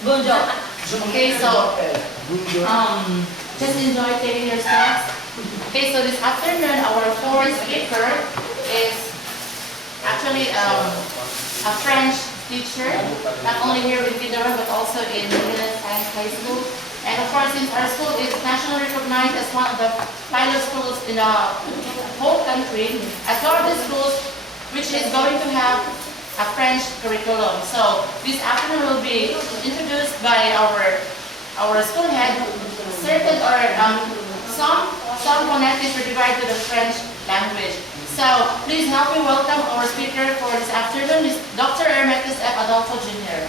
Bonjour. Okay, so just enjoy taking your steps. Okay, so this afternoon our fourth speaker is actually a French teacher, not only here in Pindara but also in Middle Science High School. And of course, since our school is nationally recognized as one of the pilot schools in the whole country, as one of the schools which is going to have a French curriculum. So this afternoon will be introduced by our school head, certain or some phonetics with regard to the French language. So please help me welcome our speaker for this afternoon, is Dr. Hermetis F. Adolfo Jr.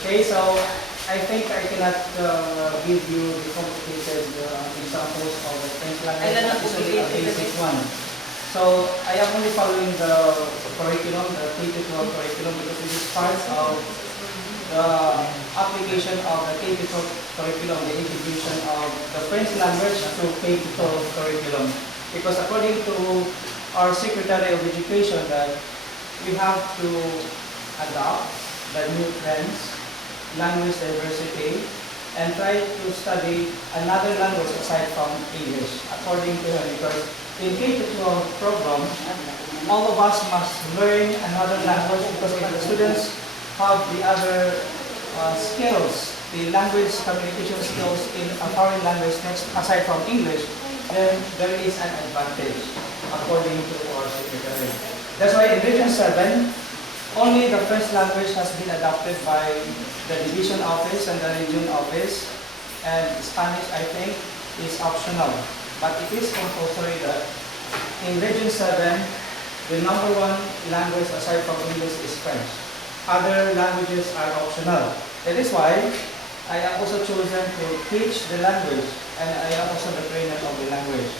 Okay, so I think I cannot give you the complicated examples of the French language, especially a basic one. So I am only following the curriculum, the K-12 curriculum, because this is part of the application of the K-12 curriculum, the integration of the French language to K-12 curriculum. Because according to our Secretary of Education, that we have to adopt the new trends, language diversity, and try to study another language aside from English, according to her. Because in K-12 program, all of us must learn another language, because if the students have the other skills, the language communication skills in a foreign language next aside from English, then there is an advantage, according to our secretary. That's why in Region 7, only the French language has been adopted by the division office and the region office, and Spanish, I think, is optional. But it is compulsory that in Region 7, the number one language aside from English is French. Other languages are optional. That is why I have also chosen to teach the language, and I am also the trainer of the language.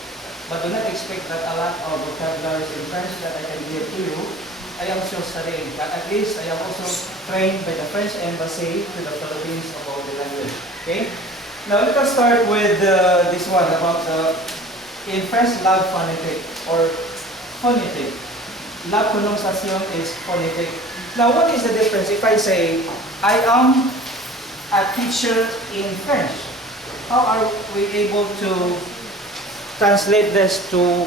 But do not expect that a lot of vocabularies in French that I can give to you. I am still studying, but at least I am also trained by the French Embassy to the Philippines about the language. Okay? Now let us start with this one about the, in French, la phonetic or phonetic. La prononciation is phonetic. Now what is the difference if I say, I am a teacher in French? How are we able to translate this to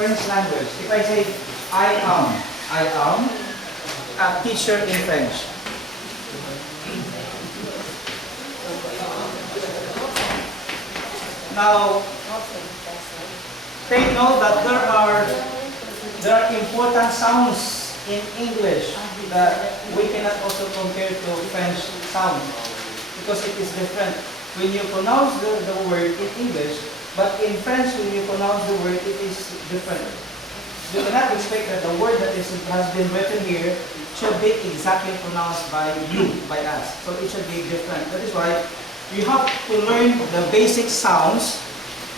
French language? If I say, I am a teacher in French. Now, take note that there are important sounds in English that we cannot also compare to French sound, because it is different. When you pronounce the word in English, but in French, when you pronounce the word, it is different. You cannot expect that the word that has been written here should be exactly pronounced by you, by us. So it should be different. That is why you have to learn the basic sounds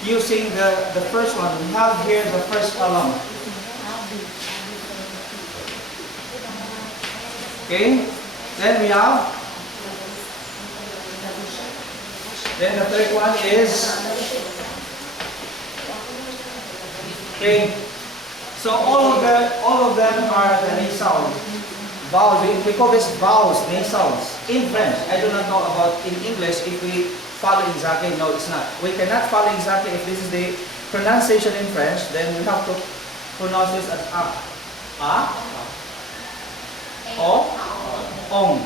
using the first one. We have here the first column. Okay? Then we have, then the third one is, okay, so all of them are the nasal vowels. We call this vowels, nasals in French. I do not know about in English if we follow exactly. No, it's not. We cannot follow exactly if this is the pronunciation in French. Then we have to pronounce this as a, o, ong.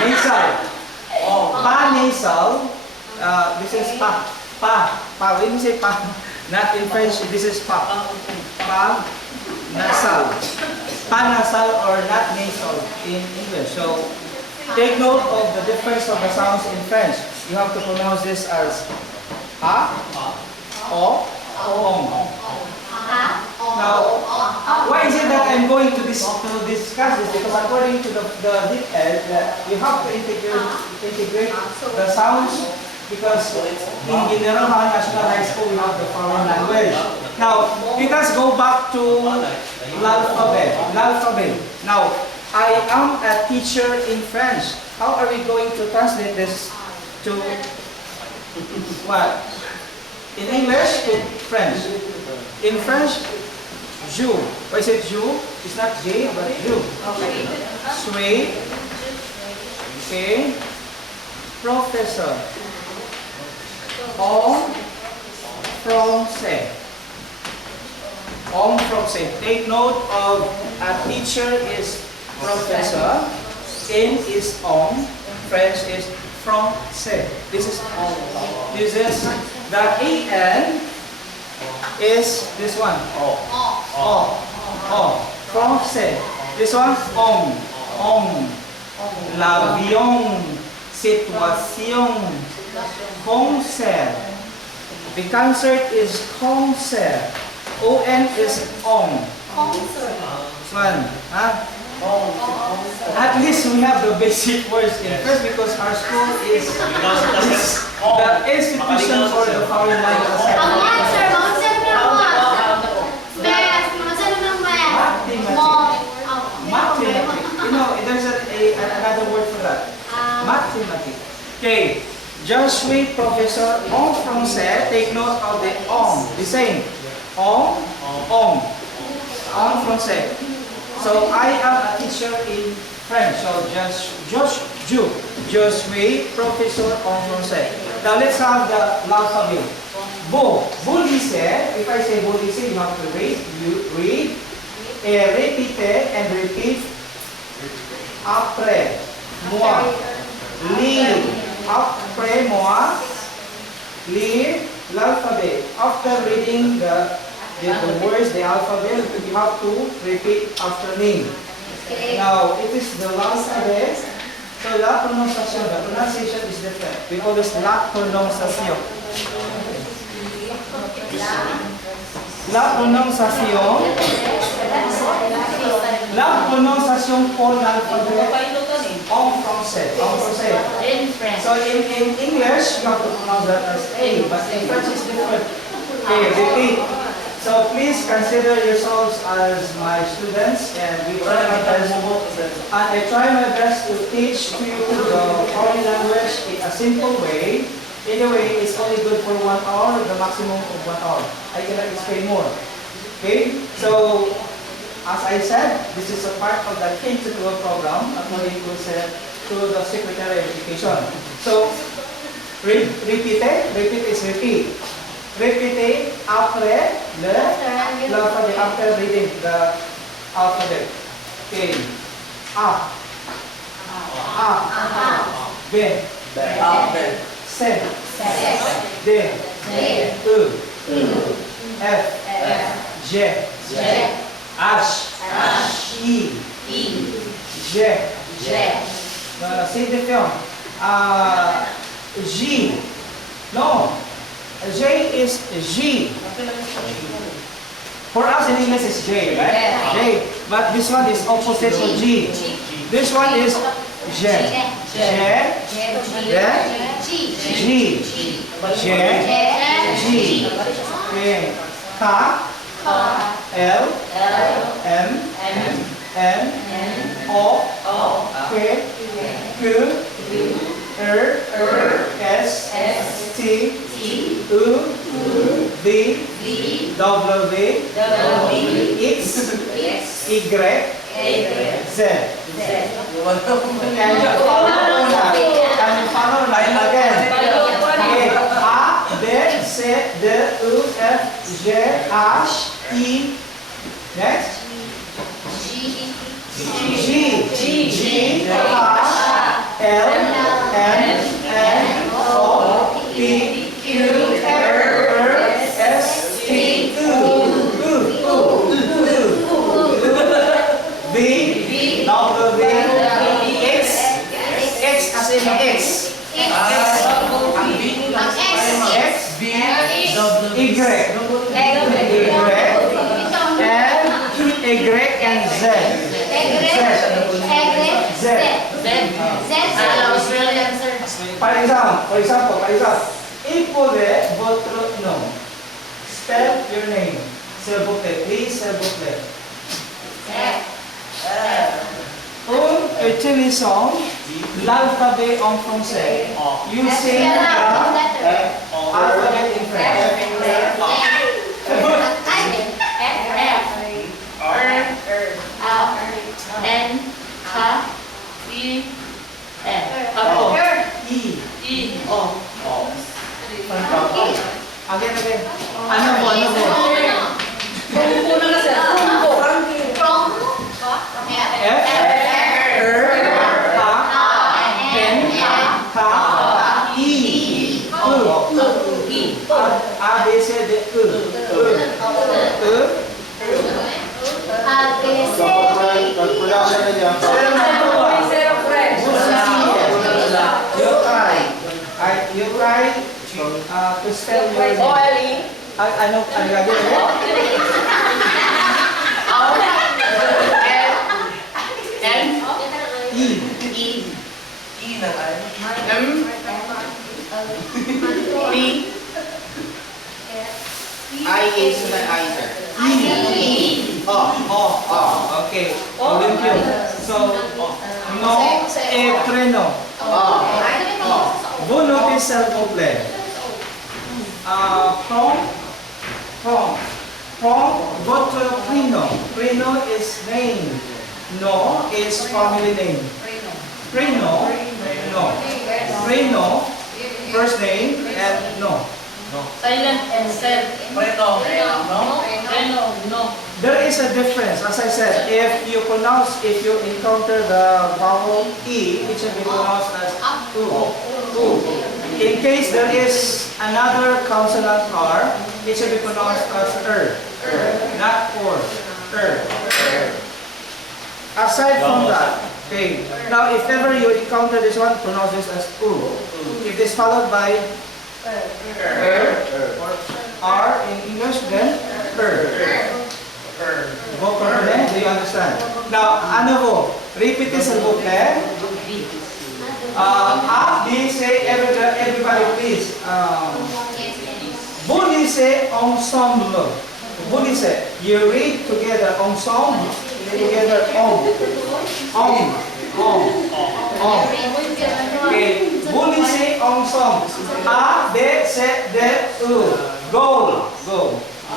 Nasal. Pa nasal. This is pa. When you say pa, not in French, this is pa. Pa nasal. Pa nasal or not nasal in English. So take note of the difference of the sounds in French. You have to pronounce this as a, o, ong. Now, why is it that I'm going to discuss this? Because according to the DepEd, you have to integrate the sounds, because in Ginirahan National High School we have the foreign language. Now, let us go back to l'alphabet. Now, I am a teacher in French. How are we going to translate this to what? In English to French. In French, je. Why is it je? It's not J, but je. Suis. Okay. Professor. En français. En français. Take note of a teacher is professor. In is en. French is français. This is the en is this one. Français. This one on. L'avion. Situation. Concert. The concert is concert. On is on. One. Huh? At least we have the basic words in first because our school is the institution for the foreign language. Mathematics. You know, there's another word for that. Mathematics. Okay. Je suis professeur en français. Take note of the on. The same. En français. So I am a teacher in French. So je suis professeur en français. Now let's have the alphabet. Vous lisez. If I say vous lisez, you have to read. You read. Répétez and repeat. Après moi. Lire. Après moi. Lire l'alphabet. After reading the words, the alphabet, you have to repeat after me. Now, it is the alphabet. So, la pronunciation, the pronunciation is different. We call this la prononciation. La prononciation pour l'alphabet en français. In French. So, in English, you have to pronounce that as A, but in French it's different. Okay, repeat. So please consider yourselves as my students, and we try my best. And I try my best to teach to you the foreign language in a simple way. Anyway, it's only good for 1 hour, the maximum of 1 hour. I cannot explain more. Okay? So, as I said, this is a part of the K-12 program according to the Secretary of Education. So, repeat it. Repeat is repeat. Répétez après l'alphabet, after reading the alphabet. Okay. A. B. C. D. E. F. G. H. I. J. C'est différent. J. Non. J is G. For us in English is J, right? Yeah. J. But this one is opposite to G. This one is J. J. G. G. Okay. K. L. M. N. O. P. Q. R. S. T. U. V. W. X. Y. Z. Can you follow line again? Okay. A, B, C, D, U, F, G, H, I. Next. G, H, L, M, N, O, P, Q, R, S, T, U, V, W, X, X as in X. X, B, Y, and Z. For example, épaulez votre nom. Spell your name. S'il vous plaît, please, s'il vous plaît. Utilisons l'alphabet en français. Using the alphabet in French. Again, again. Ano mo, ano mo? F, A, B, C, D, You try to spell your name. Ano gagawin mo? Okay. Olympio. So, no, treno. Vous notez s'il vous plaît. From votre prénom. Prénom is name. No is family name. Prénom, no. Prénom, first name, and no. Silent and self. No. There is a difference. As I said, if you encounter the vowel E, it should be pronounced as U. In case there is another consonant R, it should be pronounced as not or. Aside from that, okay. Now, if ever you encounter this one, pronounce this as U. If this followed by or R in English, then Do you understand? Now, ano po? Repeat this, s'il vous plaît. A, B, say everybody please. Vous lisez ensemble. Vous lisez. You read together ensemble. Together on. Okay. Vous lisez ensemble. A, B, C, D, U. Go.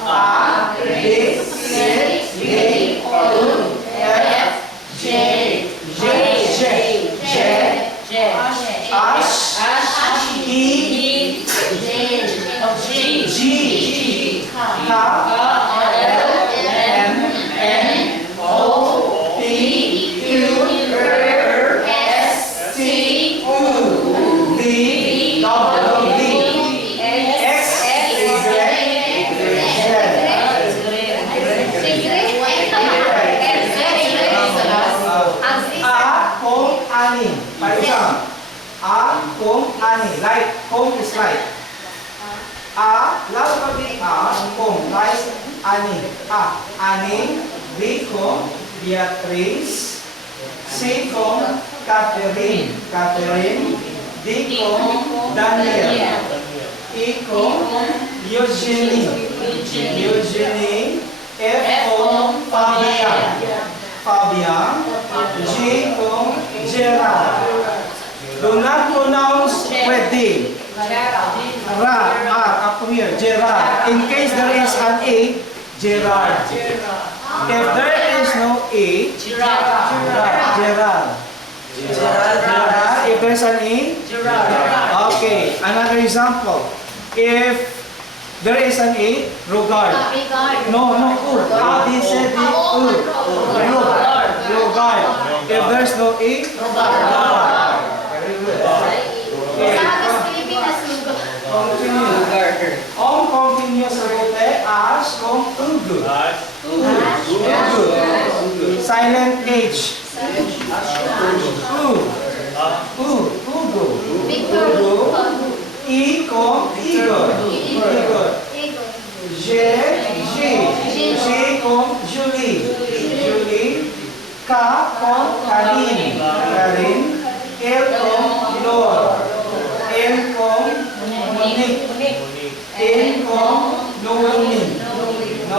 A, B, C, D, U, F, G, H, I, G, K, L, M, O, P, Q, R, S, T, U, V, W, X, For example, A kung ani. Like, kung is like. A, last of the A, kung, like, ani. A, ani. B kung, Beatrice. C kung, Catherine. D kung, Daniel. E kung, Eugenie. F kung, Fabian. G kung, Gerard. Do not pronounce wedding. R, up here, Gerard. In case there is an A, Gerard. If there is no A, Gerard. If there's an A, okay. Another example. If there is an A, regard. No, U. A, B, C, D, U. Regard. If there's no A, regard. Very good. Okay. Continue. On continuous rote as kung ugu. Silent H. Ugu. E kung Igor. G kung Julie. K kung Karin. L kung Lord. M kung Monique. N kung Noemi. O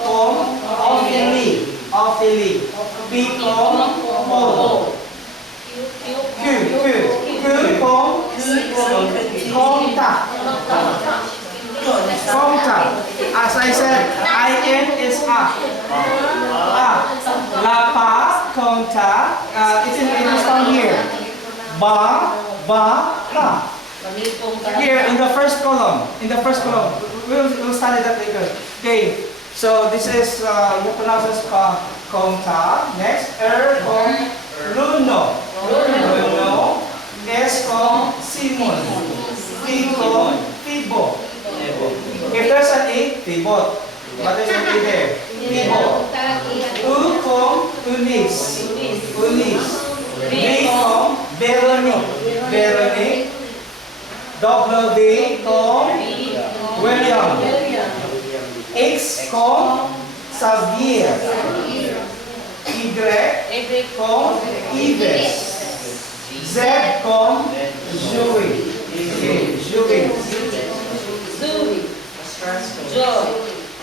kung Ophelie. P kung Paul. Q kung Contact. As I said, IN is up. Lapa, contact. It is found here. Ba, ka. Pamilpong Here in the first column, we'll study that later. Okay, so this is you pronounce this Kongta. Next, Runo. Runo. S kong Simon. T kong Tibo. If there's an A, Tibot. What is the A there? Tibo. U kong Unis. Unis. V kong Veronique. Veronique. W kong William. X kong Xavier. Y kong Ives. Z kong Joey. Okay, Joey.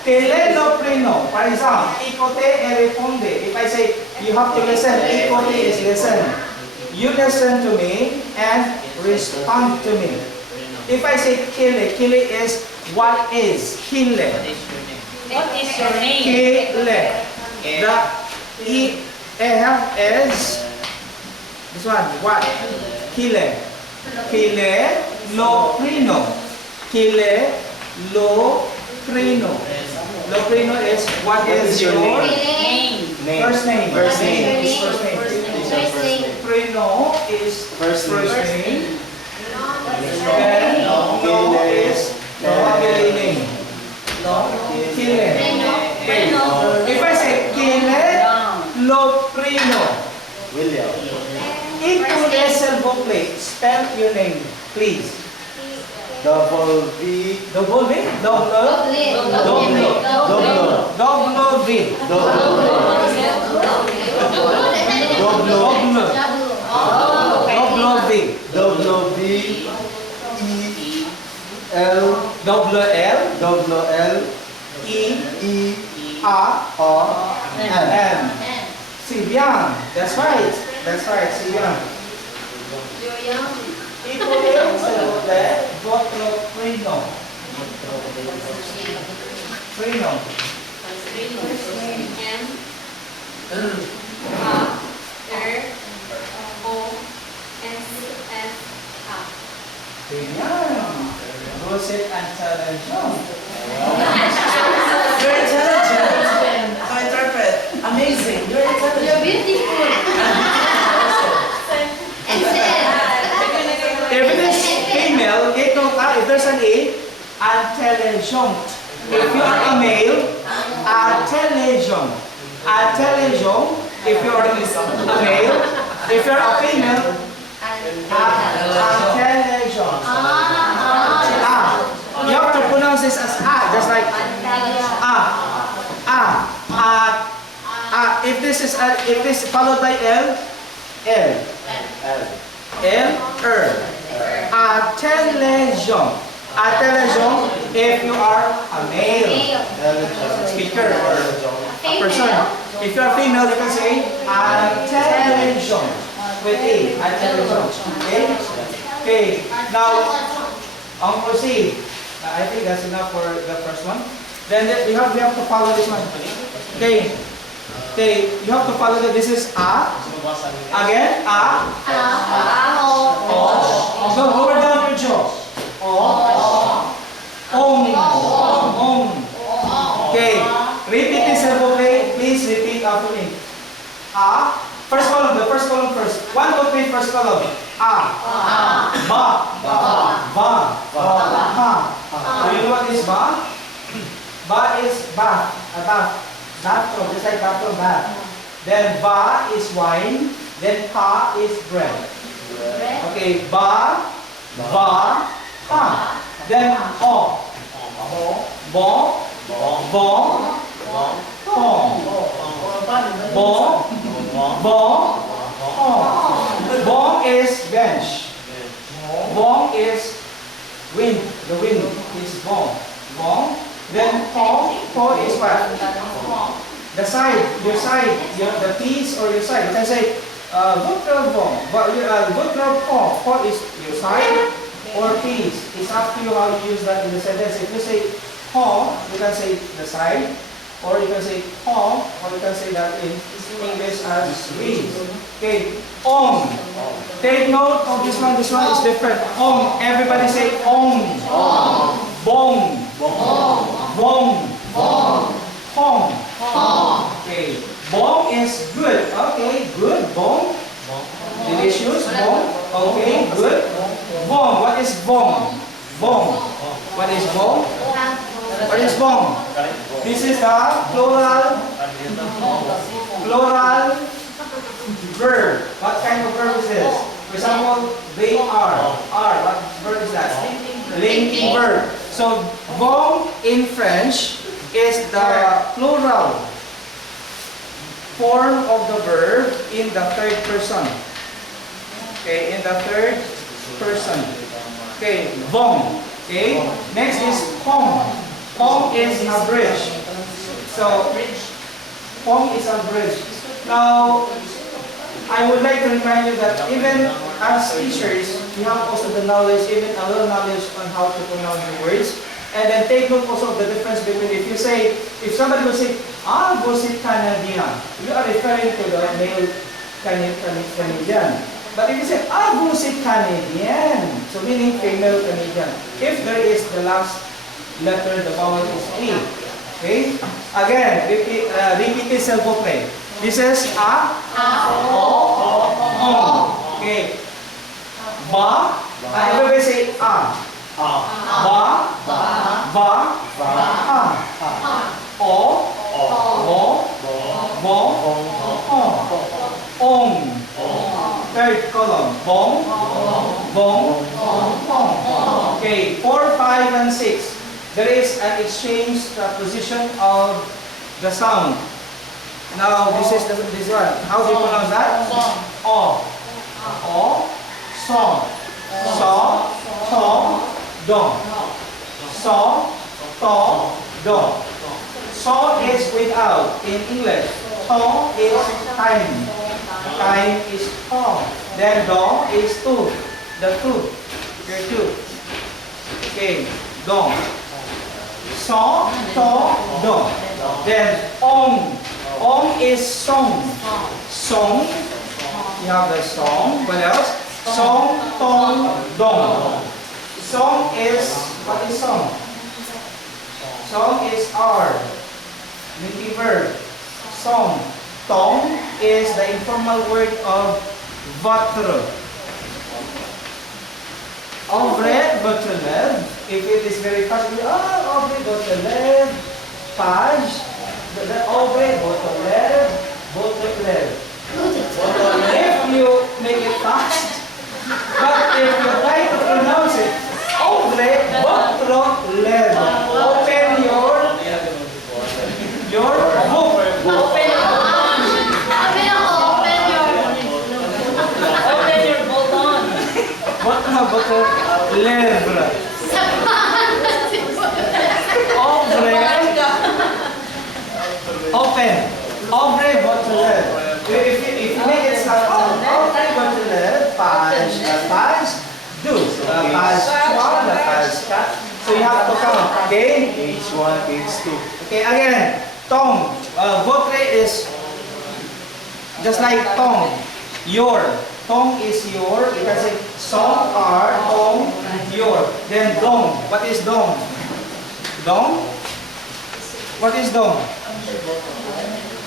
Telenopreno. For example, ikote e responde. If I say you have to listen, ikote is listen. You listen to me and respond to me. If I say kile, kile is what is. Kile. What is your name? Kile. The E-L is this one. What? Kile. Kile loprino. Kile loprino. Loprino is what is your Name. first name. First name. Is first name. Prino is First name. Then no is family name. Kile. Okay. If I say Kile Loprino, William. if you listen booklet, spell your name, please. Double V. Double V, double V, Double V. E. L. double L, Double L. E, E. A, N. N. Sibian, that's right, Sibian. Ito yung salude, Prino. Prino. Sibian. Roset and Salanjon. You're intelligent. I interpret. Amazing. You're intelligent. If it is female, if there's an A, intelligent. If you are a male, intelligent. Intelligent. If you are a male, if you are a female, intelligent. You have to pronounce this as A, just like if this is followed by L, L, intelligent. Intelligent if you are a male speaker or a person. If you are female, you can say intelligent with A. Intelligent. Okay. Okay. Now, proceed. I think that's enough for the first one. Then we have to follow this one. Okay. Okay. You have to follow that. This is A. Again. A. O. So lower down your jaw. O. Om. Okay. Repeat this vocabulary. Please repeat after me. A. First column. The first column first. 1, 2, 3. First column. A. Ba. Ha. Do you know what is ba? Ba is bath. A bath. Bathroom. Just like bathroom, bath. Then ba is wine. Then pa is bread. Okay. Ba. Ha. Then o. Bo. Bong is bench. Bong is wind. The wind is bong. Then po is what? The side, your side, the piece or your side. You can say good bong. But good po is your side or piece. It's up to you how you use that in the sentence. If you say po, you can say the side. or you can say Ong, or you can say that in English as we. Okay, Ong. Take note of this one is different. Ong, everybody say Ong. Bong. Bong. Hong. Okay, bong is good. Okay, good. Bong. Delicious. Bong. Okay, good. Bong. What is bong? Bong. What is bong? What is bong? This is the plural verb. What kind of verb is this? For example, they are. Are. What verb is that? Linking verb. So, bong in French is the plural form of the verb in the third person. Okay, in the third person. Okay, bong. Okay, next is hong. Hong is a bridge. So, hong is a bridge. Now, I would like to remind you that even as teachers, we have also the knowledge, even a little knowledge on how to pronounce the words. And then take note also of the difference between if somebody will say, Bosit Canadian, you are referring to the male Canadian. But if you say, Bosit Canadian, so meaning female Canadian. If there is the last letter, the vowel is A. Okay? Again, repeat this self-play. This is a, o. Okay. Ba, everybody say a. Ba, o, ong. Third column, bong, ong. Okay, 4, 5, and 6. There is an exchange position of the sound. Now, this one. How do you pronounce that? O, song. So, to, do. So, to, do. So is without in English. To is time. Time is to. Then do is to. The two. Your two. Okay. Do. So, to, do. Then ong. Ong is song. Song. You have the song. What else? Song, tong, dong. Song is, what is song? Song is R. Linking verb. Song. Tong is the informal word of votre. Ouvre votre lèvre. If it is very fast, ouvre votre lèvre. Page. Ouvre votre lèvre. Votre lèvre. If you make it fast, but if you try to pronounce it, ouvre votre lèvre. Open your book. Open your button. Votre lèvre. Open. Ouvre votre lèvre. If you make it sound, ouvre votre lèvre, page, deux, page 3, page 4. So you have to count, okay? Page 1, page 2. Okay, again, tong. Votre is just like tong. Your. Tong is your. You can say song, are, tong, your. Then dong. What is dong? Dong? What is dong?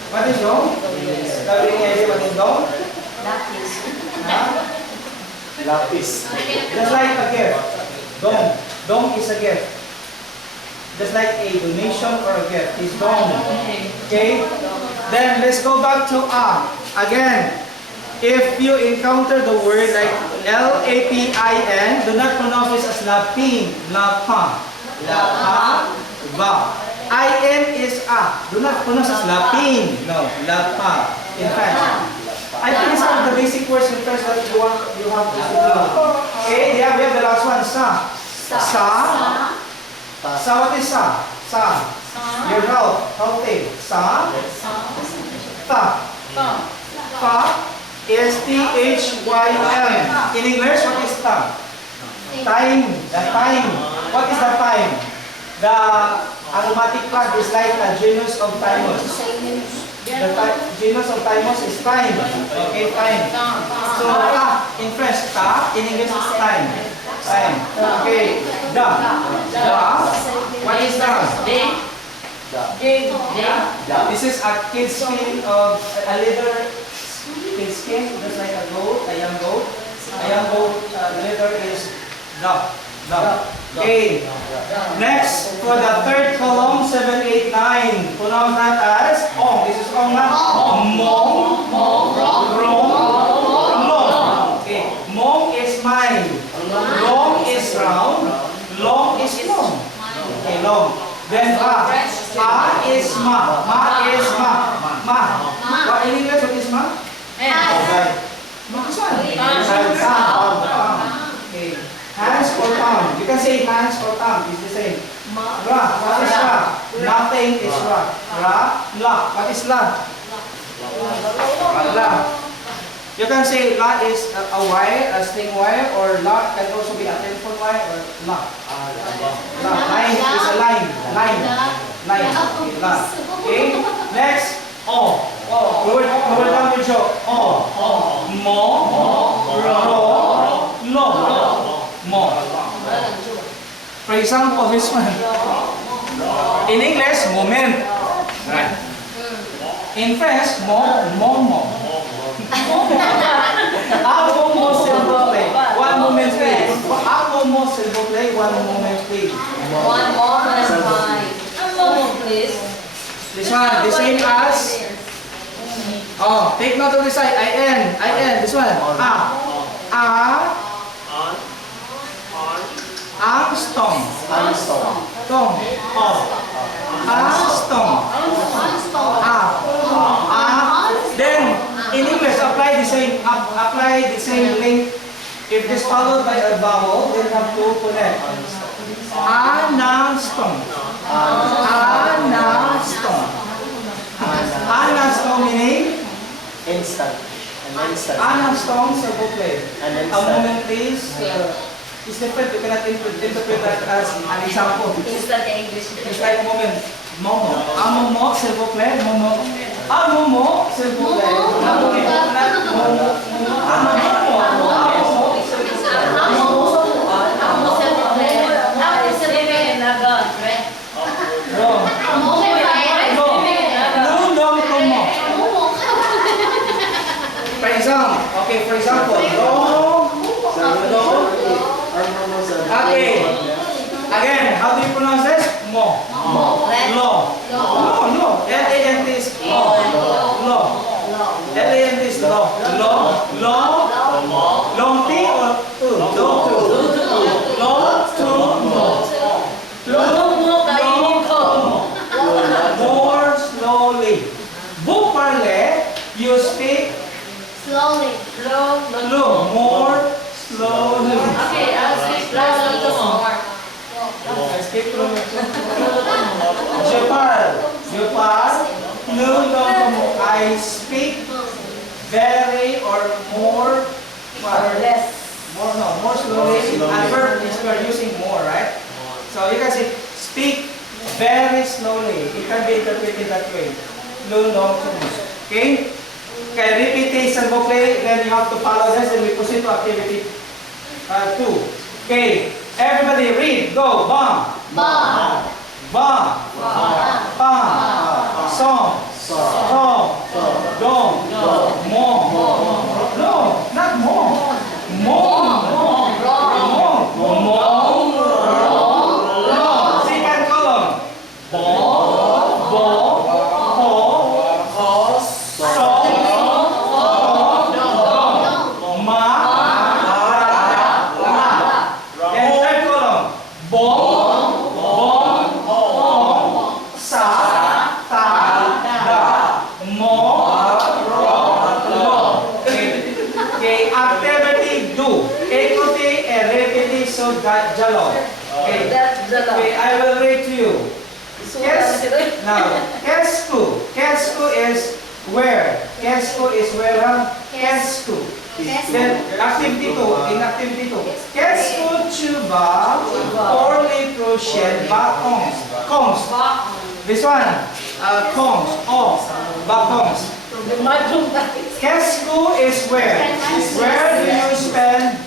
What is dong? Any idea what is dong? Lapis. Just like a gift. Dong. Dong is a gift. Just like a donation or a gift. Is dong. Okay? Then let's go back to a. Again, if you encounter the word like L-A-P-I-N, do not pronounce this as lapin. Lapa. Lapa. Va. I-N is a. Do not pronounce as lapin. No. Lapa. In French. I think it's one of the basic words in French that you have to know. Okay, we have the last one. Sa. Sa. Sa, what is sa? Sa. Your health. Healthy. Sa. Ta. Fa is T-H-Y-M. In English, what is ta? Time. The time. What is the time? The aromatic plant is like a genus of thymus. Genus of thymus is thyme. Okay, thyme. So, in French, in English is thyme. Thyme. Okay, da. What is da? This is a kid skin of a leather kid skin, just like a goat, a young goat. A young goat leather is da. Okay. Next, for the third column, 7, 8, 9. Pronounce that as ong. This is ong na. Mong. Rong. Long. Okay. Mong is mine. Long is round. Long is long. Okay, long. Then is ma. Ma is ma. What in English, what is ma? Okay. Ma is what? Okay. Hands or thumb. You can say hands or thumb. It's the same. Ra. What is ra? Nothing is ra. La. What is la? La. You can say la is a wire, a string wire, or la can also be a telephone wire, or la. La. Line is a line. Line. Okay, la. Okay. Next. Lower down the jaw. Mo. Ro. Lo. Mo. For example, this one. In English, moment. Right. In French, mo. Ako mo, s'il vous plaît. One moment, please. Ako mo, s'il vous plaît. One moment, please. One moment, fine. One moment, please. This one, the same as. Take note of this side. I-N. This one. Armstrong. Tong. Armstrong. Then in English, apply the same link. If this followed by a vowel, then have to connect. Armstrong. Armstrong meaning Instant. An instant. Armstrong, s'il vous plaît. An A instant. moment, please. It's different. You cannot interpret that as an example. Is that the English? It's like moment. Momo. Momo, s'il vous plaît. Momo. Momo, s'il vous plaît. For example, okay. Again, how do you pronounce this? Mo. Lo. L-A-N-T is lo. L-A-N-T is lo. Long T or two? More slowly. Vous parlez, you speak Slowly. more slowly. Okay, I'll speak more. I speak Je parle. I speak very or more. Less. More slowly. Adverb is we are using more, right? So you can say speak very slowly. It can be interpreted that way. Okay? Okay, repetition, okay? Then you have to follow this and we proceed to activity 2. Okay, everybody read. Go. Ba. Song. Dong. Mo. No, not mo. Second column. Okay, I will read to you. Now, Kesku is where? Kesku is where? Kesku. Then, activity 2. In activity 2. Kesku chuba poorly Crucian, ba, kongs. Kongs. This one, kongs, oh, ba, kongs. Kesku is where? Where do you spend,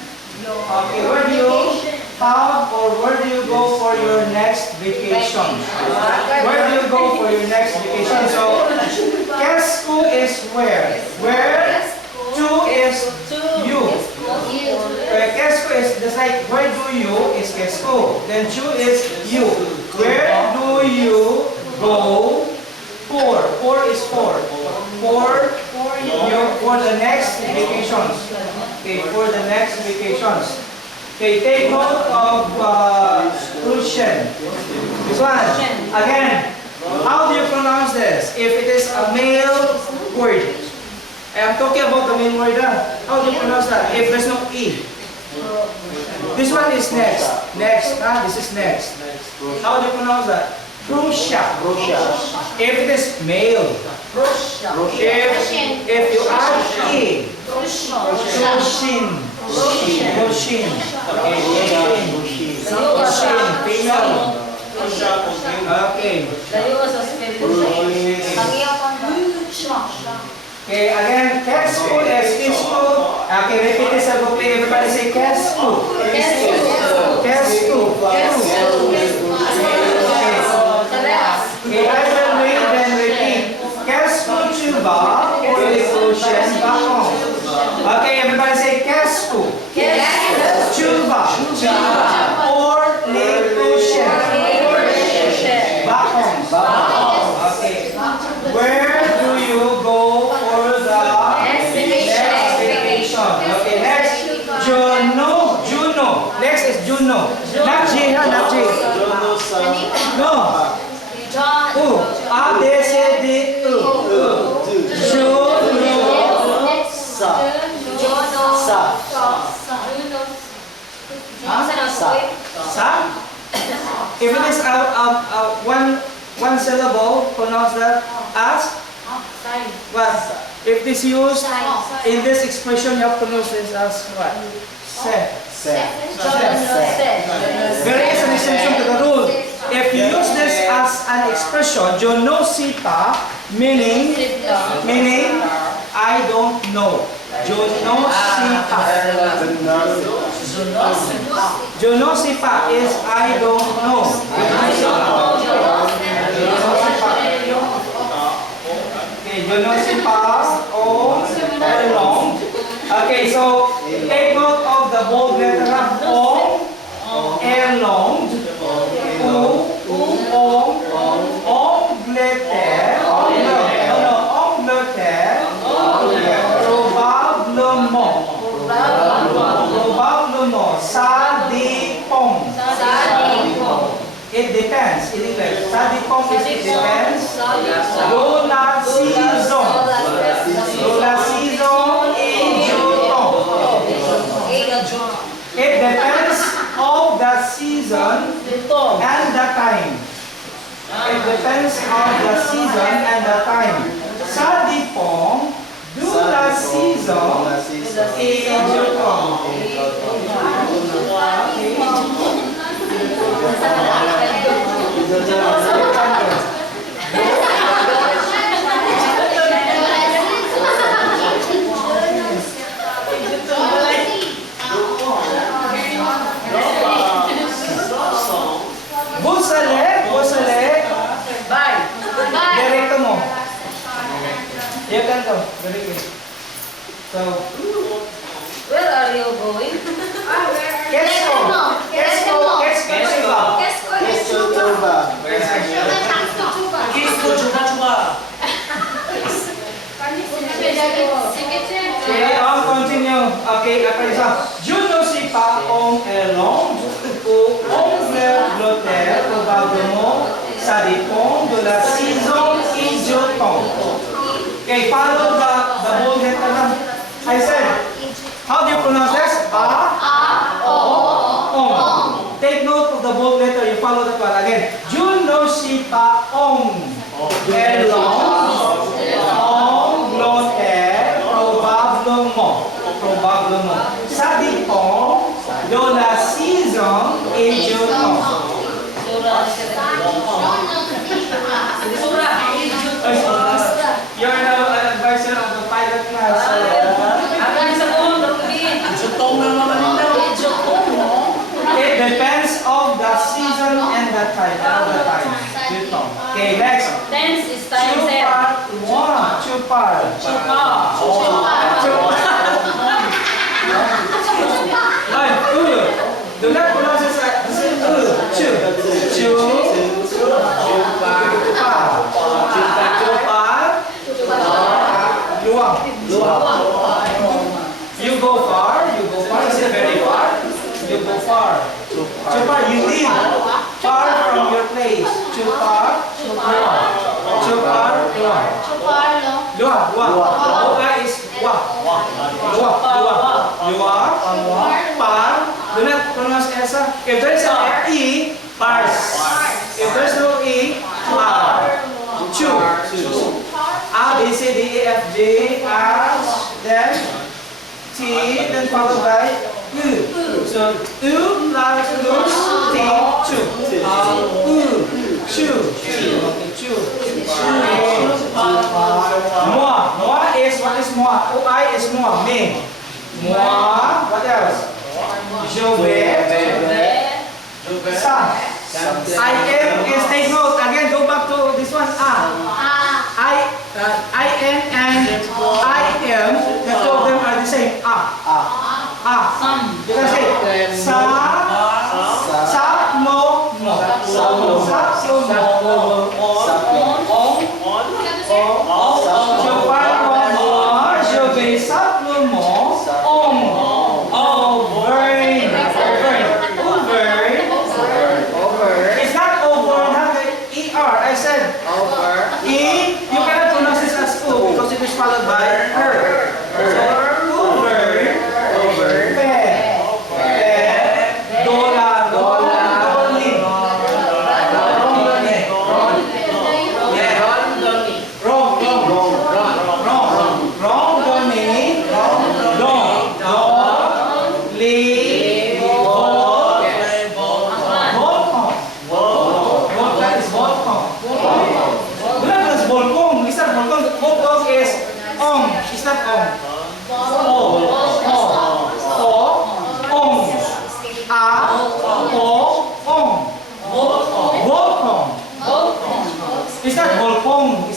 okay, where do you have or where do you go for your next vacation? Where do you go for your next vacation? So, Kesku is where? Where? To is you. Kesku is just like where do you is Kesku. Then chu is you. Where do you go for? For is for. For the next vacations. Okay, for the next vacations. Okay, take note of Russian. This one. Again, how do you pronounce this? If it is a male word. I'm talking about the main word. How do you pronounce that? If there's no E. This one is next. Next. This is next. How do you pronounce that? Prussia. If it is male. If you add E. Rushin. Rushin. Female. Okay. Okay, again, Kesku is Kesku. Okay, repeat this, everybody say Kesku. Kesku. Okay, I will read then repeat. Kesku Chuba, Olisoshen Bakong. Okay, everybody say Kesku. Chuba. Or Lekoshen. Bakong. Okay. Where do you go for the next vacation? Okay, next. Juno. Next is Juno. Not J, not J. No. A, B, C, D, U. Juno. Sa? If it is one syllable, pronounce that as what? If this used in this expression, you have to pronounce this as what? Se. There is an exception to the rule. If you use this as an expression, Jonosita, meaning I don't know. Jonosita. Jonosipa is I don't know. Okay, Jonosipa o long. Okay, so take note of the bold letter O, long, Sadipong. It depends. In English, Sadipong is it depends. Lola season. Lola season Ijutong. It depends of the season and the time. It depends on the season and the time. Sadipong Dula season Ijutong. Busale. Bye. Direkto mo. You can go. Very good. So, Where are you going? Kesko. Okay, I'll continue. Okay, for example, Juno si Paong Elong, Uong Gloter, Probablement, Sadipong, Dula Season, Ijotong. Okay, follow the bold letter. I said, how do you pronounce this? Ong. Take note of the bold letter. You follow that one again. Juno si Paong Elong, Ong Gloter, Probablement. Sadipong, Dula Season, Ijotong. that time. Okay, next. Dance is time set. Chupar. Ay, do not pronounce it like Luang. You go far. Is it very far? You go far. Chupar, you live far from your place. Chupar, luang. Luang. Oa is wa. Luang. Par. Do not pronounce esa. If there is an E, pars. If there's no E, par. Chu. A, B, C, D, E, F, G, R, then T, then followed by U. So U plus looks T, chu. Chu. Okay, chu. Moi is, what is moi? I is moi, me. Moi, what else? Je sa. I am is, take note, again go back to this one, I am and I am, the two of them are the same. You can say sa no mo. It's not over, not the ER. I said E, you cannot pronounce this as U because it is followed by her. So, It's not Volpong.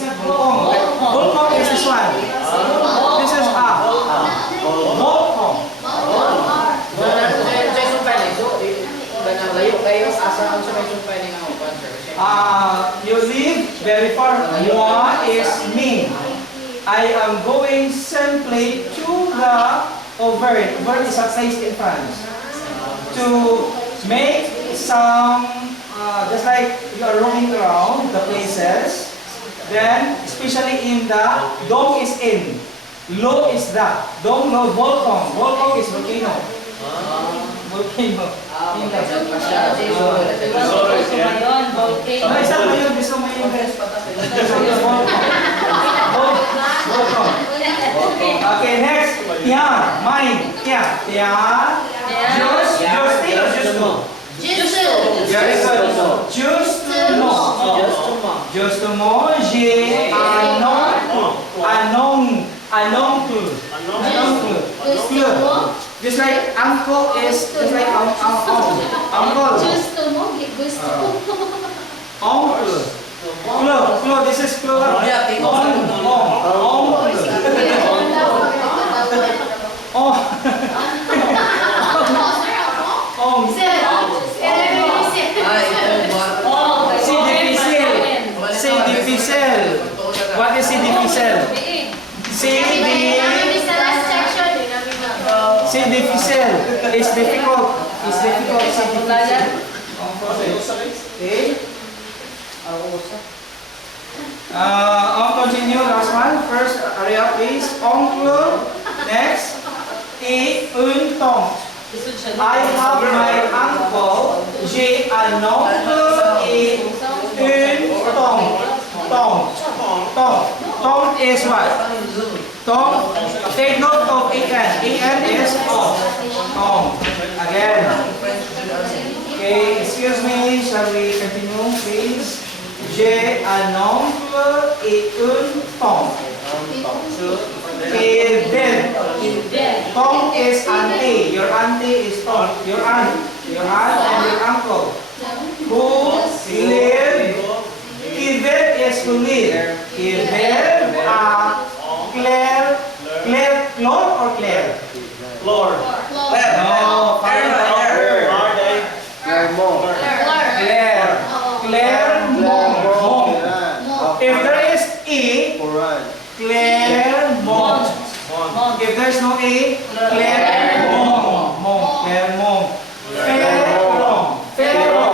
Volpong is this one. This is Volpong. You live very far. Moi is me. I am going simply to the Auvergne. Auvergne is a place in France. To make some, just like you are roaming around the places, then especially in the, dome is in, low is that, dome, low, volcano. Volcano is volcano. Volcano. Isa mo yun, gusto mo yun. Okay, next. Tian, mine. Tian. Just j'ai un oncle. Just like uncle is just like uncle. Oncle. Clo, this is clo. C'est difficile. What is difficile? C'est difficile. It's difficult. It's difficult. Okay. I'll continue. Last one. First area, please. Oncle. Next. Et une tante. I have my uncle. J'ai un oncle et une tante. Tante is what? Tante. Take note of en. En is on. Again. Okay, excuse me. Shall we continue, please? J'ai un oncle et une tante. Et then. Tante is auntie. Your auntie is tante. Your aunt and your uncle. Who to live. Hiver, Claire, Lord or Claire? Lord. No, Clermont. Claire. Clermont. If there is E, Clermont. If there's no A, Clermont. Clermont. Ferron. Ferron.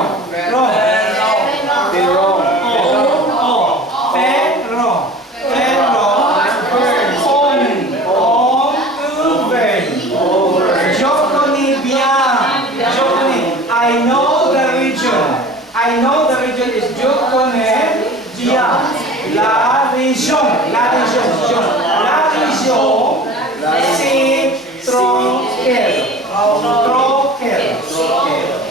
I know the region is Joconegia. La région. C'est Troquel.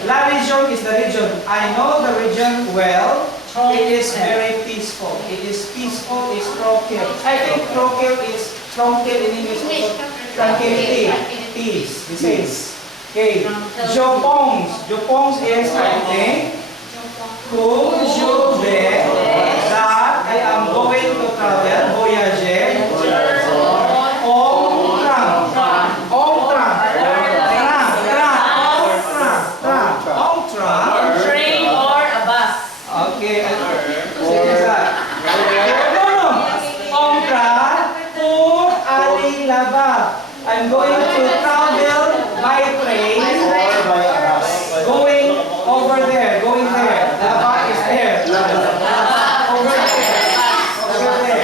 La région is the region. I know the region well. It is very peaceful. It is peaceful. It's Troquel. I think Troquel is Troquel in English. Tranquility. Peace. This is. Okay. Jopongs is, I think, Could you bet that I am going to travel, voyager, Train or a bus. Okay. I'm going to travel by train going over there, going there. Lava is there. Over there.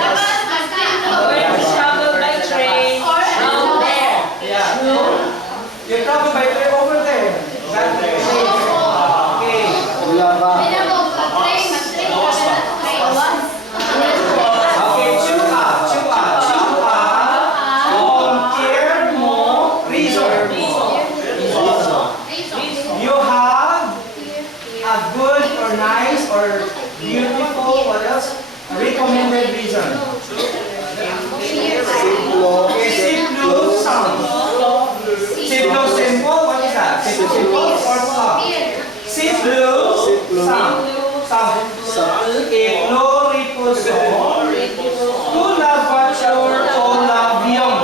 Going to travel by train out there. Yeah. You travel by train over there. That way. Okay. Okay, chew up. Conquer resort. You have a good or nice or beautiful, what else? A recommended reason. Okay, simple sound. Simple, what is that? Simple or sound? Simple sound. Ignoriposo. To la voiture o l'avion.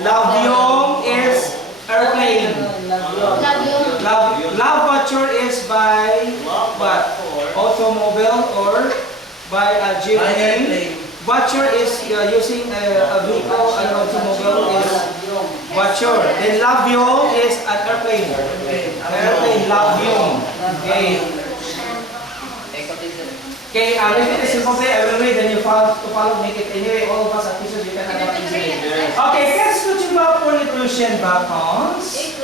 L'avion is airplane. La voiture is by what? Automobile or by a jeepney. Voiture is using a vehicle, an automobile is voiture. Then l'avion is an airplane. Airplane, l'avion. Okay, repeat this simple play. I will read and you follow, make it anyway. All of us are teachers, you can adapt easily. Okay, qu'est-ce que tu vas pour les prochaines vacances?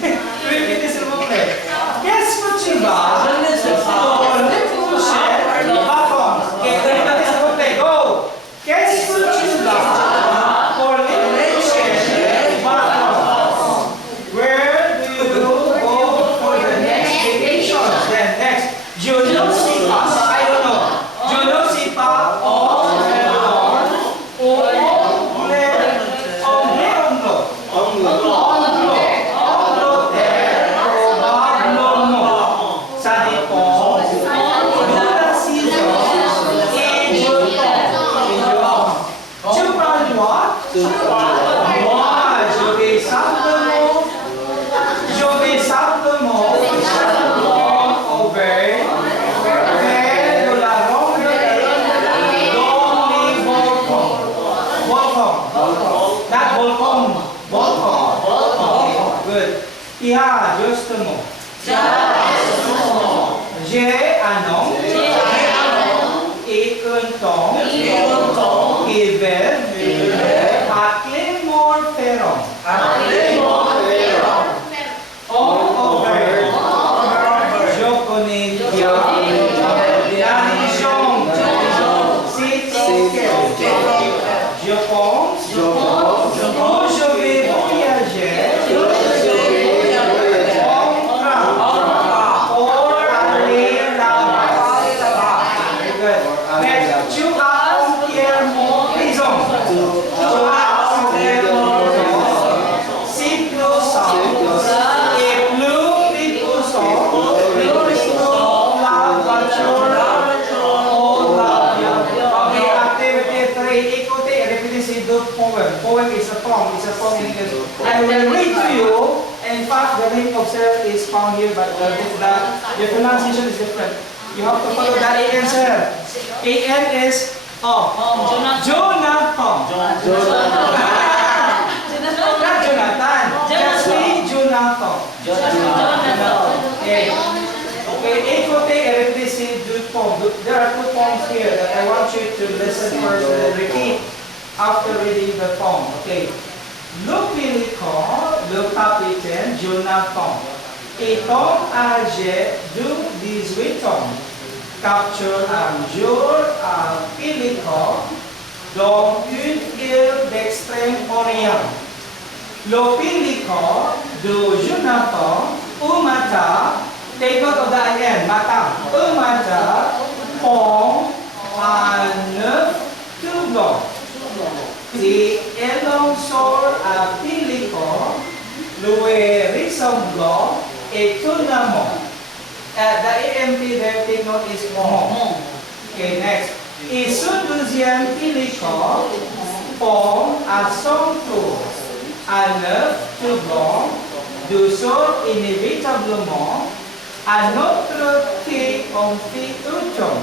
Repeat this simple play. Qu'est-ce que tu vas pour les prochaines vacances? Okay, repeat this simple play. Go! Qu'est-ce que tu vas pour les prochaines vacances? Where do you go for the next vacation? Then next, Junior Sipas. I don't know. Junior Sipa Iha, justement. J'ai un nom. Et un ton. Hiver. À Clermont-Ferrand. Je connais bien la région. C'est Troquel. Je pense que je vais voyager. letter is found here, but the pronunciation is different. You have to follow the AN, sir. AN is Jonathan. Not Jonathan. Just say Jonathan. Okay. Okay, écoutez et répétez deux poems. There are two poems here that I want you to listen first and repeat after reading the poem. Okay. Le pélican, le capitaine Jonathan, étant âgé de 18 ans, capture un jour un pélican dans une île d'Extrême-Orient. Le pélican de Jonathan, au matin, take note of the IN, matin, au matin, pond un œuf tout blanc. Et élançant un pélican, lui ressemblant étonnamment. The AMP there, take note, is mon. Okay, next. Et ce deuxième pélican pond à son tour un œuf tout blanc, de sorte inévitablement à notre quai en fait autant.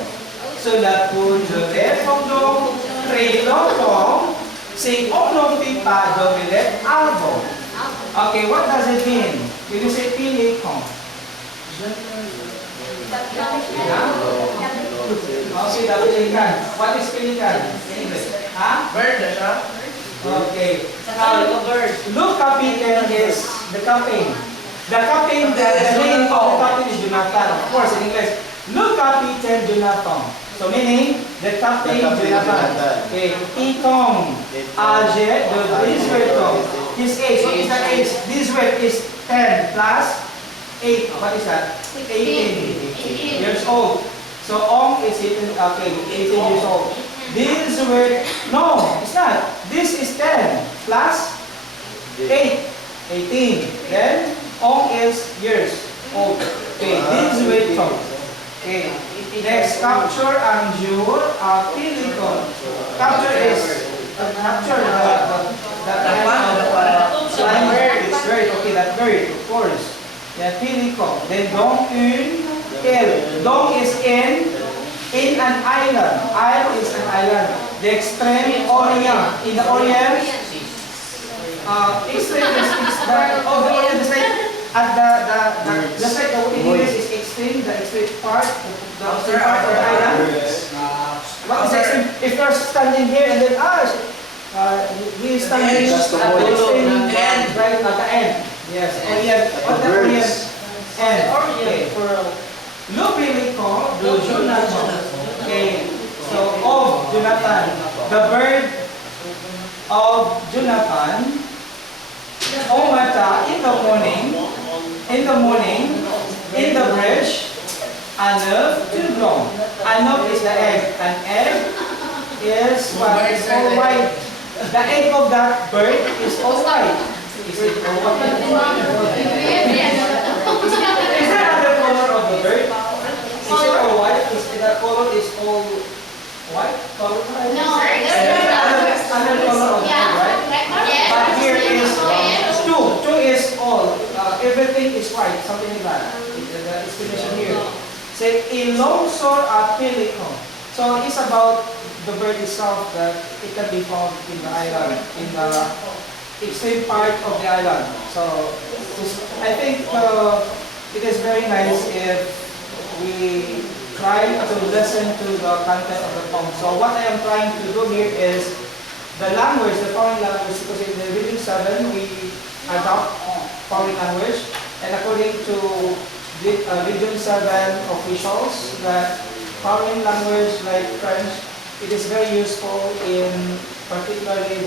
Cela peut durer pendant très longtemps si on ne fait pas d'omelette avant. Okay, what does it mean? When you say pélican? Okay, the pelican. What is pelican in English? Huh? Bird na siya. Okay. Now, look, captain is the captain. The captain, the name of the captain is Jonathan, of course, in English. Look, captain Jonathan. So meaning, the captain Jonathan. Okay. Étant âgé de 18 ans. His age, what is the age? This weight is 10 plus 8. What is that? 18 years old. So Ong is 18, okay, 18 years old. This weight, no, it's not. This is 10 plus 8, 18. Then Ong is years old. Okay, this weight comes. Okay, next, capture and jure are pelican. Capture is capture the bird. It's bird. Okay, that bird, of course. Yeah, pelican. Then dong une il. Dong is in an island. Isle is an island. The extreme Orient. In the Orient, extreme is the Orient is like at the just like the in English is extreme, the extreme part, the extreme part of the island. What is extreme? If you're standing here and then we standing at the extreme end, right at the end. Yes, Orient. What the Orient end? Okay. Le pélican de Jonathan. Okay, so of Jonathan, the bird of Jonathan. Au matin, in the morning, in the bridge, un œuf tout blanc. Un œuf is the egg. An egg is what is all white. The egg of that bird is all white. Is it all white? Is there another color of the bird? Is it all white? Is the color is all white? Color? No, Another color of the bird, right? But here is two is all. Everything is white, something like that. The explanation here. Say elonsor a pelican. So it's about the bird itself that it can be found in the island, in the extreme part of the island. So I think it is very nice if we try to listen to the content of the poem. So what I am trying to do here is the language, the foreign language, because in the reading 7 we adopt foreign language, and according to Region 7 officials, that foreign language like French, it is very useful in particularly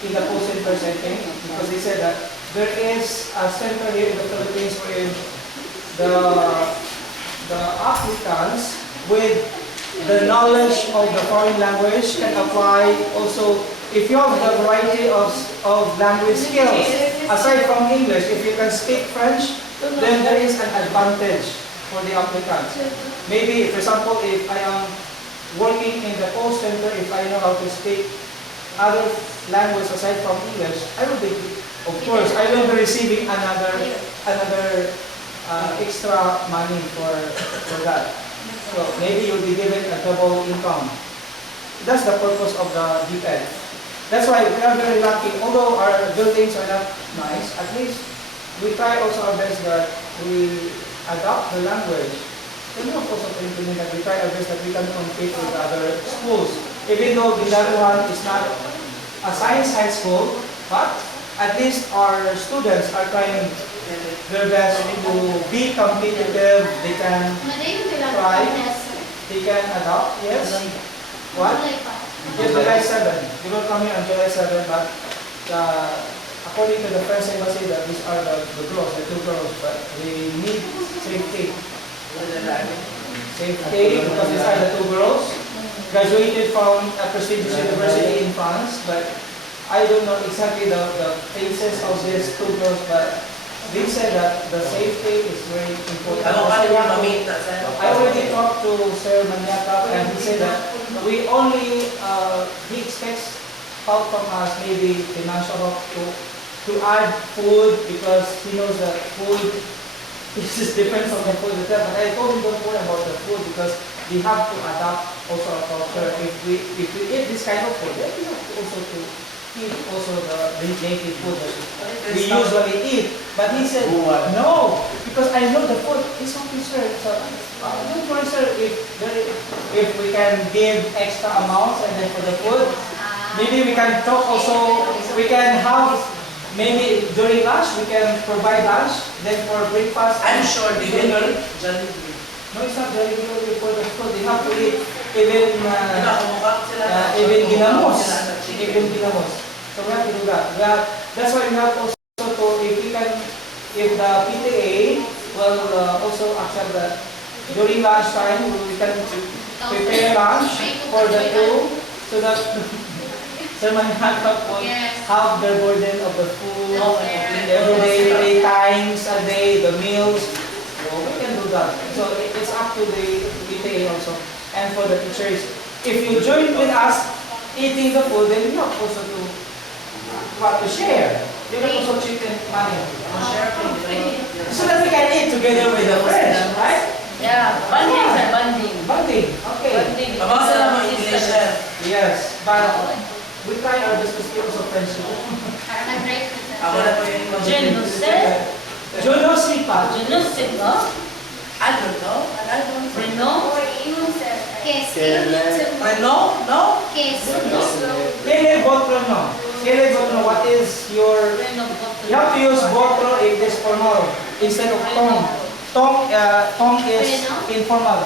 in the post-center setting, because they said that there is a center here in the Philippines where the applicants with the knowledge of the foreign language can apply also. If you have the variety of language skills, aside from English, if you can speak French, then there is an advantage for the applicants. Maybe, for example, if I am working in the call center, if I know how to speak other language aside from English, I will be of course, I will be receiving another extra money for that. So maybe you'll be given a double income. That's the purpose of the DPED. That's why we are very lucky. Although our buildings are not nice, at least we try also our best that we adopt the language. We not also to implement that we try our best that we can compete with other schools. Even though Gindaruhan is not a science high school, but at least our students are trying their best to be competitive. They can try, they can adopt, yes. What? Yes, July 7. You will come here on July 7, but according to the French embassy, that these are the girls, the two girls, but they need safety. Safety, because these are the two girls, graduated from a prestigious university in France, but I don't know exactly the faces of these two girls, but they said that the safety is very important. I already talked to Sir Maniaka, and he said that we only, he expects help from us, maybe financial help to add food, because he knows that food is different from the food itself. But I told him don't worry about the food, because we have to adapt also our culture. If we eat this kind of food, then we have to also to eat also the native food that we usually eat. But he said, no, because I know the food is okay, sir. So don't worry, sir, if we can give extra amounts and then for the food, maybe we can talk also, we can have, maybe during lunch, we can provide lunch, then for breakfast. I'm sure they will eat No, it's not very good for the food. They have to eat even ginamos. Even ginamos. So we have to do that. That's why we have also to, if the PTA will also accept that during lunchtime, we can prepare lunch for the two, so that Sir Manhattan will have the burden of the food every day, 3 times a day, the meals. So we can do that. So it's up to the PTA also. And for the teachers, if you join with us eating the food, then you have also to share. You can also chicken money. So that we can eat together with the friends, right? Yeah, bonding, sir, bonding. Bonding, okay. Bonding. Mabasa naman English. Yes, but we try our best to speak also friendship. Ako na po yung Genocide. Genocipa. Genocide, no? I don't know. Reno? No? No? Kele botro no. Kele botro, what is your... You have to use botro if it's formal instead of tong. Tong is informal.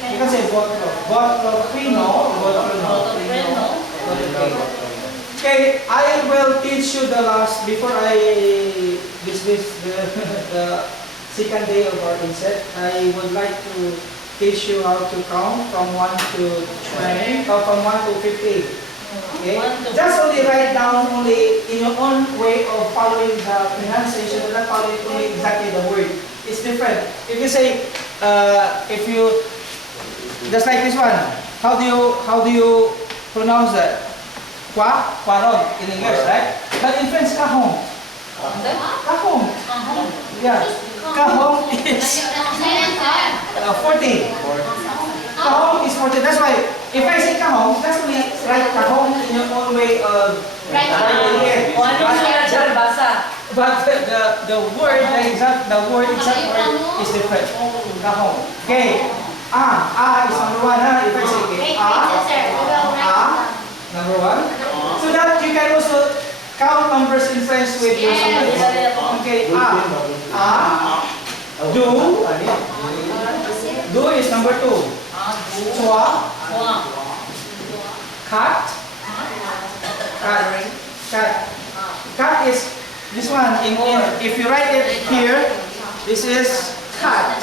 You can say botro. Botro prino, botro no. Okay, I will teach you the last, before I dismiss the second day of our inset, I would like to teach you how to count from 1 to 20, or from 1 to 50. Okay? Just only write down only in your own way of following the pronunciation, not following only exactly the word. It's different. If you say, just like this one, how do you pronounce that? Quaron in English, right? But in French, cajón. Cajón. Yeah. Cajón is 40. Cajón is 40. That's why, if I say cajón, that's only write cajón in your own way of writing it. But the word exact word is different. Cajón. Okay. Is number 1. If I say number 1. So that you can also count numbers in French with your subjects. Okay, do is number 2. Trois, cat. Cat is this one. If you write it here, this is cat.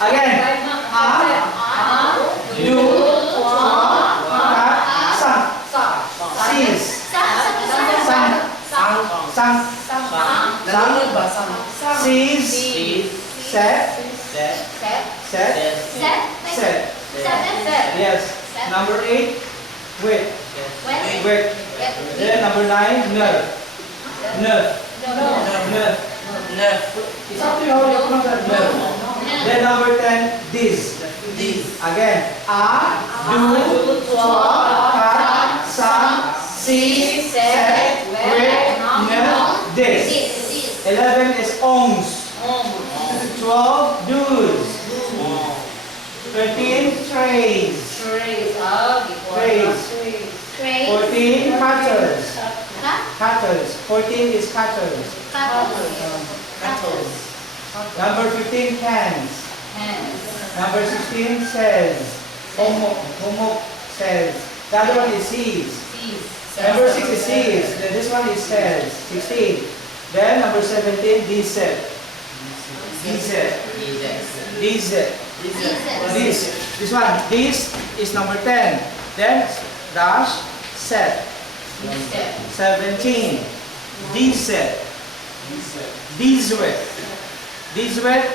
Again, set. Number 8, wait. When? Wait. Then number 9, nerve. Nerve. Nerve. It's up to you how you pronounce that. Nerve. Then number 10, this. Again. A, do, ka, sa, si, se, wait, nerve, this. 11 is ongs. 12, do's. 13, trays. Trays. 14, cutters. Cutters. 14 is cutters. Number 15, cans. Number 16, says. Homo says. The other one is sees. Number 6 is sees. Then this one is says. 16. Then number 17, decet. This one. This is number 10. Then dash set. 17. Decet. Deeswet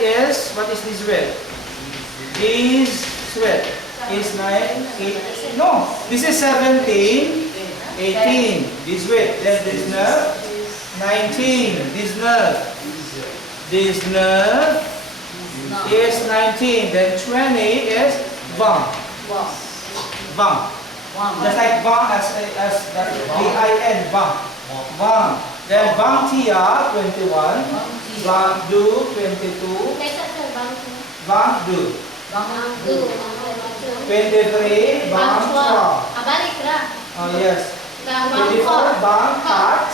is, what is deeswet? Deeswet is 9, 8, no, this is 17, 18, deeswet, then this nerve, 19, this nerve is 19, then 20 is vang. Just like vang as that V-I-N, vang. Then vang tia, 21, vang du, 22, vang du, 23, vang chua. Oh yes. 24, vang kat,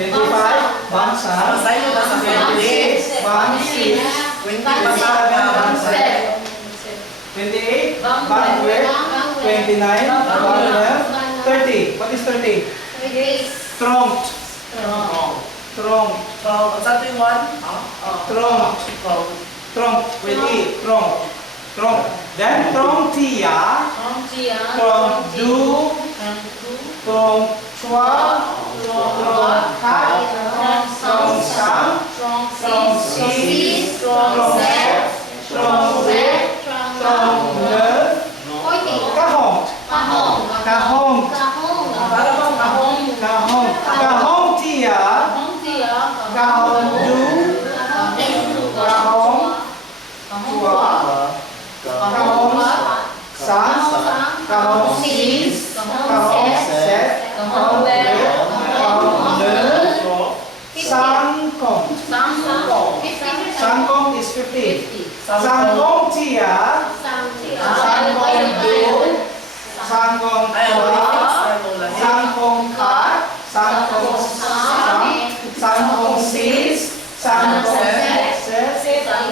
25, vang san, 26, vang sis, 27, vang set, 28, vang wet, 29, vang left, 30. What is 30? Tronc. Tronc. With E. Tronc. Then tronc tia, tronc du, tronc chua, tronc kat, tronc sam, tronc sis, tronc set, tronc wet, tronc neuf, kahong. Kahong tia, kahong du, kahong chua, kahong san, kahong sis, kahong set, kahong wet, kahong neuf, sangkong. Sangkong is 50. Sangkong tia, sangkong du, sangkong chua, sangkong kat, sangkong sam, sangkong sis, sangkong set,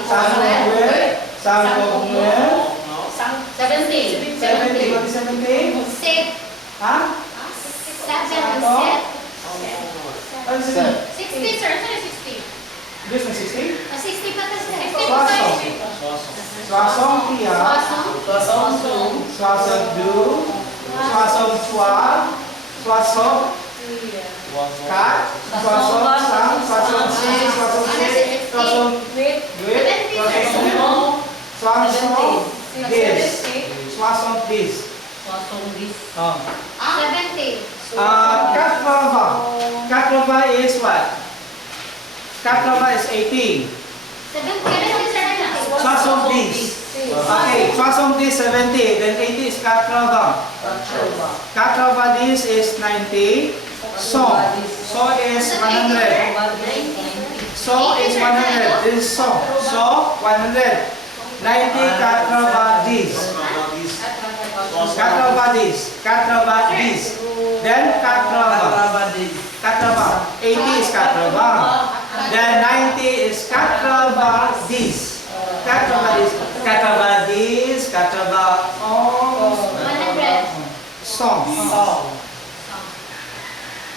sangkong wet, sangkong neuf, 17. 70. What is 17? Huh? What is it? 60, sir. Sir, 60. This one 60? 60 pa kasi. Swasong. Swasong tia, swasong du, swasong chua, swasong kat, swasong sam, swasong sis, swasong set, swasong wet, swasong neuf, swasong dis. Swasong dis. Oh. 70. Katrava. Katrava is what? Katrava is 18. 70, sir. Swasong dis. Okay, swasong dis 70. Then 80 is katrava. Katrava dis is 90. So is 100. So is 100. This is so. So 100. 90 katrava dis. Katrava dis. Then katrava. 80 is katrava. Then 90 is katrava dis. Katrava om. 100. Song.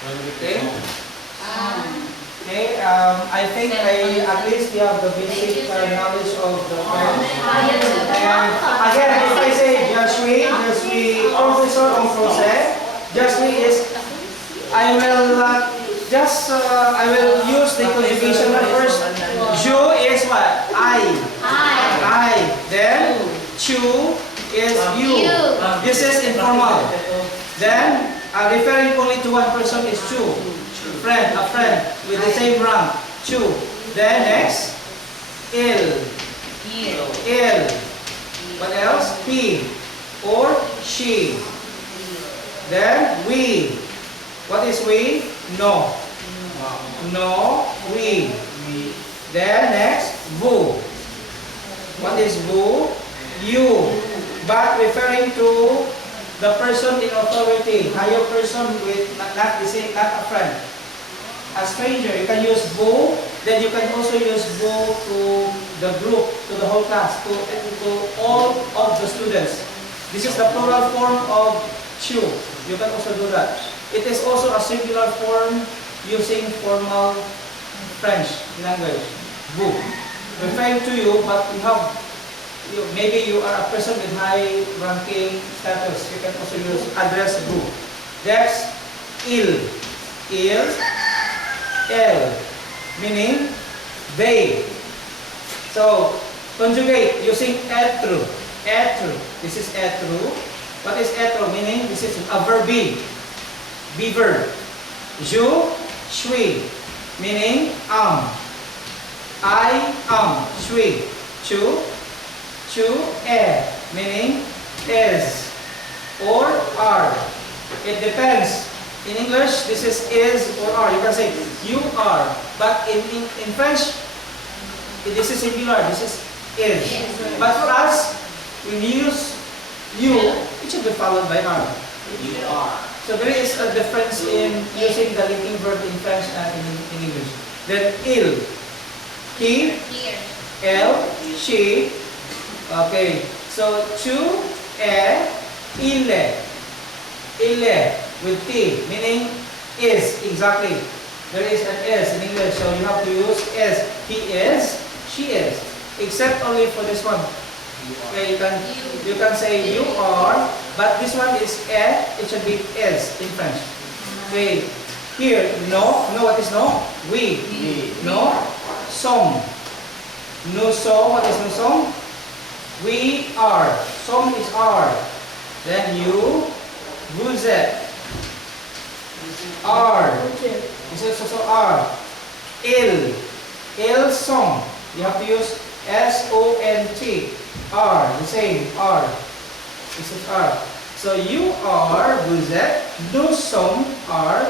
Okay. Okay. I think at least you have the basic knowledge of the French. And again, if I say Jasui, professor on français, Jasui is, I will use the conjugation first. Je is what? I. Then chu is you. This is informal. Then, referring only to one person is chu. Friend, a friend with the same rank. Chu. Then next, il. Il. What else? He or she. Then we. What is we? No. No, we. Then next, vu. What is vu? You. But referring to the person in authority, higher person with not the same, not a friend. A stranger, you can use vu. Then you can also use vu to the group, to the whole class, to all of the students. This is the plural form of chu. You can also do that. It is also a singular form using formal French language. Vu. Referring to you, but maybe you are a person with high ranking status. You can also use address vu. That's il. Il. El. Meaning they. So, conjugate using être. Être. This is être. What is être? Meaning this is a verb. Be verb. Je suis. Meaning I am. Suis. Tu es. Meaning is. Or are. It depends. In English, this is or are. You can say you are. But in French, this is singular. This is. But for us, when we use you, it should be followed by are. You are. So there is a difference in using the linking verb in French and in English. Then il, he, elle, she. Okay. So tu, es, il with T, meaning is, exactly. There is an is in English, so you have to use is. He is, she is. Except only for this one. Okay, you can say you are, but this one is it should be is in French. Okay, here, no, what is no? We. No, sommes. Nous sommes, what is nous sommes? We are. Sommes is are. Then you, vous êtes. Are. This is also are. Ils sont. You have to use S-O-N-T. Are. The same. Are. This is are. So you are, vous êtes. Nous sommes are.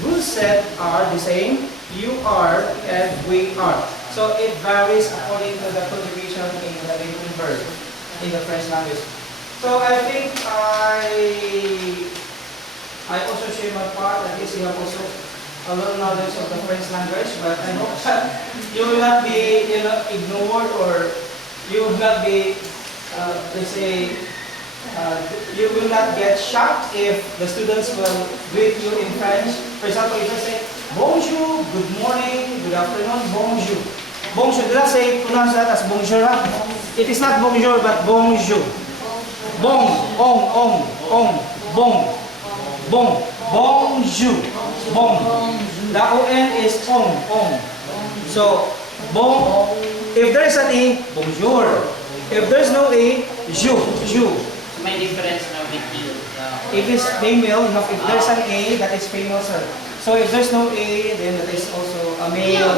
Vous êtes are the same. You are and we are. So it varies according to the conjugation in the linking verb in the French language. So I think I also share my part. At least you have also a little knowledge of the French language, but I hope that you will not be ignored, or you will not be you will not get shocked if the students will greet you in French. For example, if I say bonjour, good morning, good afternoon, bonjour. Bonjour, did I say pronounce that as bonjour? It is not bonjour, but bonjour. Bon, on, bon. Bon, bonjour, bon. The on is on. So, bon, if there is an E, bonjour. If there is no E, jou. May difference na with you. If it's female, if there's an A, that is female, sir. So if there's no A, then that is also a male.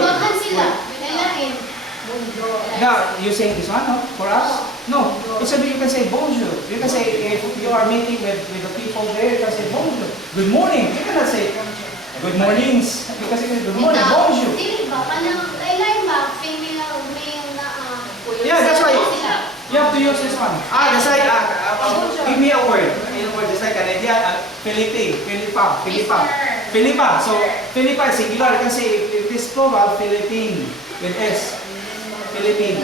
Now, you say this one, no? For us? No. It should be, you can say bonjour. You can say, if you are meeting with the people there, you can say bonjour. Good morning. You cannot say good mornings. You can say good morning, bonjour. Yeah, that's why you have to use this one. That's like, give me a word. Just like an idea, Philippa. So, Philippa is singular. You can say, if it is plural, Philippine, with S. Philippine.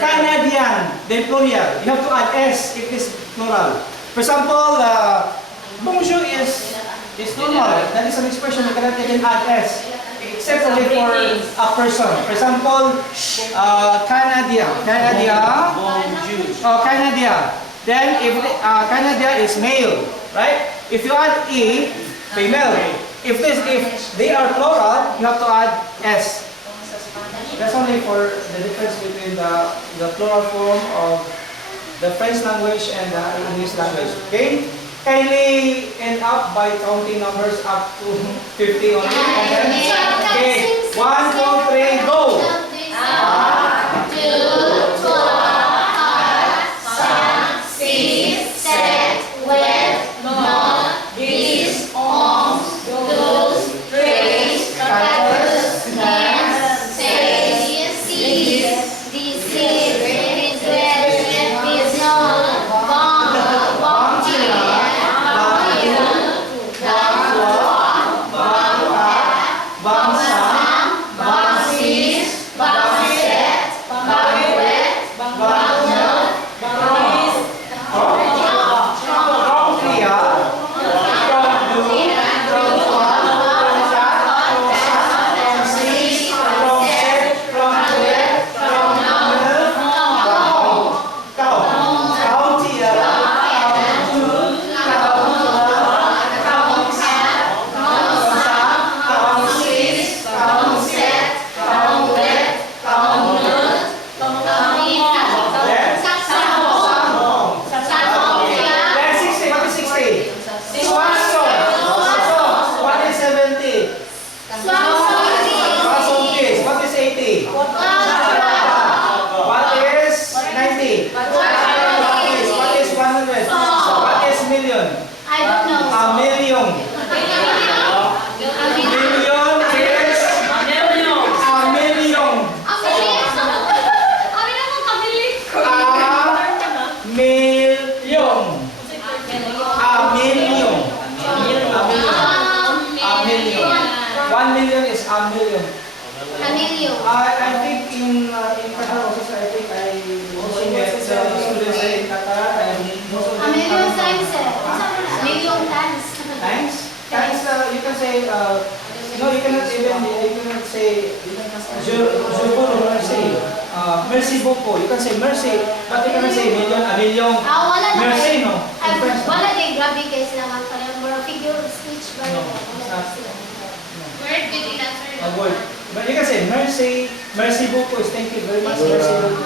Canadian, then plural. You have to add S if it is plural. For example, bonjour is normal. That is an expression you cannot even add S. Except only for a person. For example, Canada. Then if Canada is male, right? If you add E, female. If they are plural, you have to add S. That's only for the difference between the plural form of the French language and the English language. Okay? Kindly end up by counting numbers up to 50 only. And then, okay, 1, 2, 3, go! I think in Qatar also, I think I also met students in Qatar and most of them times. You can say no, you cannot say je vous remercie, merci beaucoup. You can say merci, but you cannot say a million. Merci, no. In French, no. No, it's not. A word. But you can say merci, merci beaucoup is thank you very much, merci beaucoup.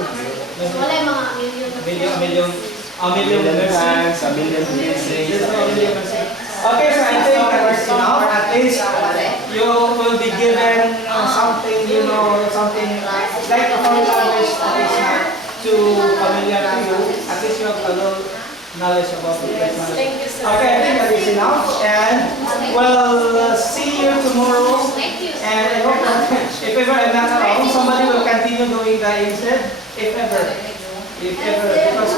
A million merci. Merci. Okay, so I think that is enough. At least you will be given something, something like a foreign language that is not too familiar to you. At least you have a little knowledge about the French language. Thank you, sir. Okay, I think that is enough. And we'll see you tomorrow. And I hope that if ever I'm not around, somebody will continue doing that instead. If ever, because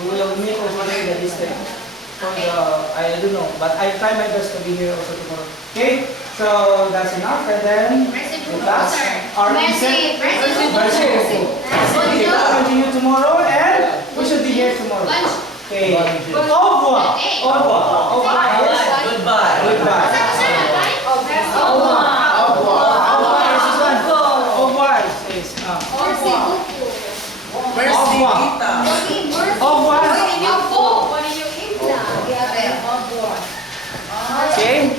we will meet over there the distance. I don't know, but I try my best to be here also tomorrow. Okay, so that's enough. And then the last, our inset. Merci. Okay, we'll continue tomorrow, and we should be here tomorrow. Okay. Au revoir. Au revoir. Au revoir. Goodbye. Goodbye. Au revoir. Au revoir. Merci, Tita. Au revoir. Okay.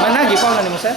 Mana gipang na ni mo sir?